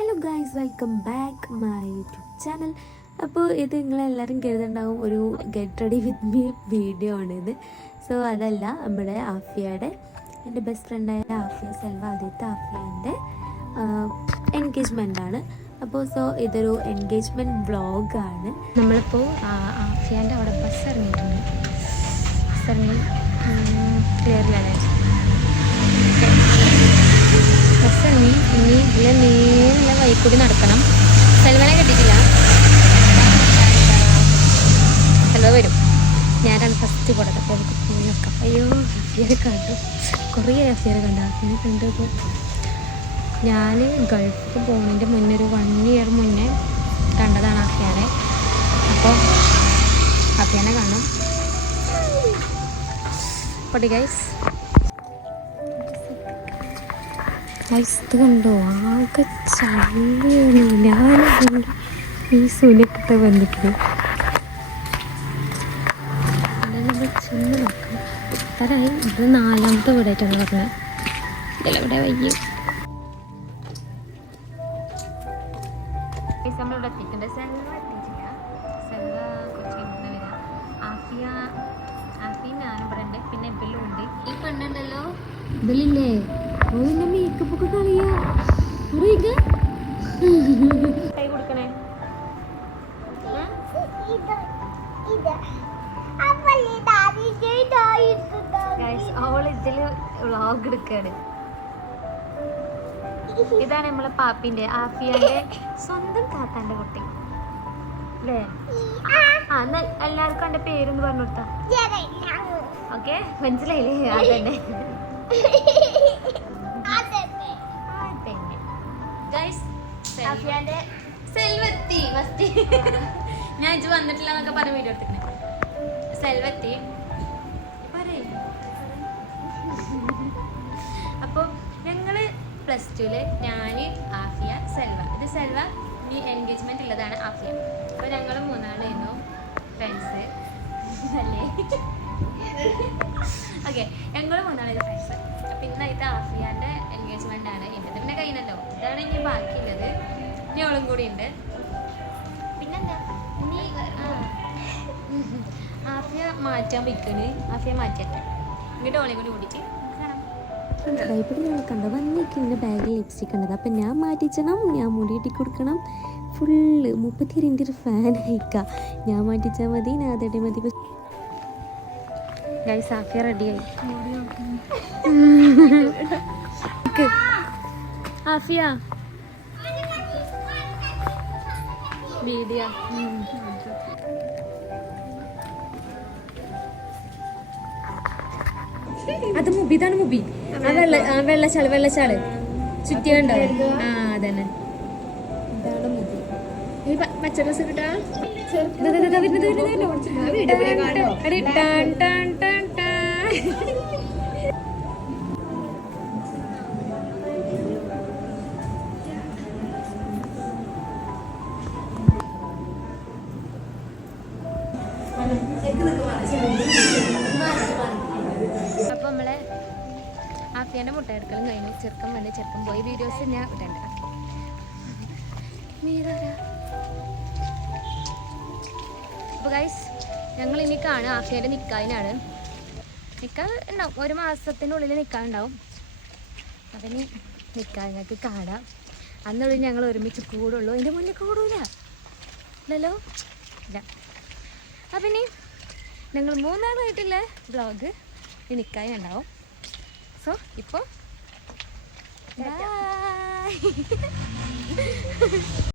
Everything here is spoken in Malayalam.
Hello guys, welcome back my YouTube channel. അപ്പോൾ ഇത് നിങ്ങളെല്ലാവരും കരുതുന്നുണ്ടാവും ഒരു get ready with me video ആണിത്. സോ അതല്ല, നമ്മുടെ ആഫിയയുടെ എൻ്റെ ബെസ്റ്റ് ഫ്രണ്ടായ ആഫിയ സെൽവ, ആദ്യത്തെ ആഫിയൻ്റെ എൻഗേജ്മെൻ്റ് ആണ്. അപ്പോൾ ഇതൊരു എൻഗേജ്മെൻറ്റ് വ്ളോഗാണ്. നമ്മളിപ്പോൾ ആഫിയാൻ്റെ അവിടെ ബസ് ഇറങ്ങിയിട്ടുണ്ട്. ബസ് ഇറങ്ങി ഇനി ഇതിലെ നേരെ വഴിക്കൂടി നടക്കണം. സെൽവനെ കെട്ടിയിട്ടില്ല, സെൽവ വരും. ഞാനാണ് ഫസ്റ്റ് കൂടെ പോയി നോക്കാം. അയ്യോ, ആഫിയരെ കണ്ടു, കുറേ ആഫിയരെ കണ്ടു. ആഫിയനെ കണ്ടപ്പോൾ ഞാൻ ഗൾഫിൽ പോകുന്നതിൻ്റെ മുന്നേ ഒരു 1 year മുന്നേ കണ്ടതാണ് ആഫിയാനെ. അപ്പോൾ ആഫിയാനെ കാണാം. പൊടി ഗൈസ്, ഇത് കണ്ടോ, ആകെ ചളിയാണ്. ഞാൻ ഈ സുനിക്കിട്ട് വന്നിട്ട് നമ്മൾ ചെന്ന് നോക്കാം. ഇത്രയായി, ഇത് 4ാമത്തെ വീടായിട്ടാണ് പറഞ്ഞത്. ഇതിലെവിടെ വയ്യ. നമ്മളിവിടെ എത്തിയിട്ടുണ്ട്. സെൽവ എത്തിയിട്ടില്ല, സെൽവ കുറച്ച് കഴിഞ്ഞിട്ട് വരാം. ആഫിയും ഞാനും ഇവിടെ ഉണ്ട്, പിന്നെ ഇബിലും ഉണ്ട്. ഈ പെണ്ണുണ്ടല്ലോ, ഇബിലില്ലേ, ഓന്റെ മേക്കപ്പ് ഒക്കെ കളിയാ. കൈ കൊടുക്കണേ. അവള് ഇതില് വ്ളോഗ് എടുക്കാണ്. ഇതാണ് നമ്മളെ പാപ്പിന്റെ, ആഫിയന്റെ സ്വന്തം താത്താന്റെ കുട്ടി അല്ലേ? എന്നാ എല്ലാവർക്കും എന്റെ പേരൊന്ന് പറഞ്ഞു കൊടുത്താ. ഓക്കെ, മനസ്സിലായില്ലേ? അതന്നെ ആഫിയാന്റെ സെൽവത്തി ഫസ്റ്റ്. ഞാൻ ഇജ്ജ് വന്നിട്ടില്ല എന്നൊക്കെ പറഞ്ഞ വീഡിയോ എടുത്തിട്ടുണ്ട്. സെൽവത്തി അപ്പോൾ ഞങ്ങള് +2 ഞാൻ, ആഫിയ, സെൽവ. ഇത് സെൽവ ഈ എൻഗേജ്മെന്റ് ഉള്ളതാണ് ആഫിയ. അപ്പോൾ ഞങ്ങൾ 3ആളായിരുന്നു ഫ്രണ്ട്സ് അല്ലേ? ഓക്കെ, ഞങ്ങൾ 3ആളായിരുന്നു ഫ്രണ്ട്സ്. അപ്പം ഇന്നായിട്ട് ആഫിയാൻ്റെ എൻഗേജ്മെന്റ് ആണ്. എൻ്റെ പിന്നെ കഴിഞ്ഞല്ലോ, ഇതാണ് ഇനി ബാക്കിയുള്ളത്. ഇനി അവളും കൂടി ഉണ്ട്. പിന്നെന്താ, ഇനി ആഫിയ മാറ്റാൻ വയ്ക്കണ്. ആഫിയ മാറ്റട്ടെ, ഇങ്ങോട്ട് ഓളെ കൂടി കൂടിയിട്ട് കണ്ടോ. വന്നിരിക്കുന്ന ബാഗിൽ ലിപ്സ്റ്റിക് കണ്ടത്. അപ്പം ഞാൻ മാറ്റിച്ചണം, ഞാൻ മുടി കെട്ടി കൊടുക്കണം. ഫുള്ള് 32 ഒരു ഫാൻ അയക്കാം. ഞാൻ മാറ്റിച്ചാൽ മതി, ഞാൻ അതേ മതി. ഗൈസ്, ആഫിയ റെഡിയായി. ആഫിയ വീഡിയോ അത് മുബി, ഇതാണ് മുബി. വെള്ളച്ചാള് ചുറ്റിയുണ്ടോ? അതന്നെ, ഇതാണ് മുബി. ഈ പച്ച ഡ്രസ് കിട്ടാ. അപ്പോൾ നമ്മളെ ആഫിയാൻ്റെ മുട്ടയെടുക്കലും കഴിഞ്ഞു. ചെറുക്കം വന്ന് ചെറുക്കം പോയി. വീഡിയോസ് ഞാൻ ഇടണ്ട. അപ്പോൾ ഗൈസ്, ഞങ്ങൾ ഇനി കാണുക ആഫിയാൻ്റെ നിക്കാഹിനാണ്. നിക്കാഹ് ഉണ്ടാവും, 1 മാസത്തിനുള്ളിൽ നിക്കാഹ് ഉണ്ടാവും. അതിന് നിക്കാഹിനൊക്കെ കാണാം. അന്നുള്ളിൽ ഞങ്ങൾ ഒരുമിച്ച് കൂടുള്ളൂ. അതിൻ്റെ മുന്നേ കൂടൂല ഇല്ലല്ലോ. ഇല്ല. അപ്പം ഇനി ഞങ്ങൾ 3ആളായിട്ടുള്ള വ്ളോഗ് നിക്കാഹിനുണ്ടാവും. സോ ഇപ്പോൾ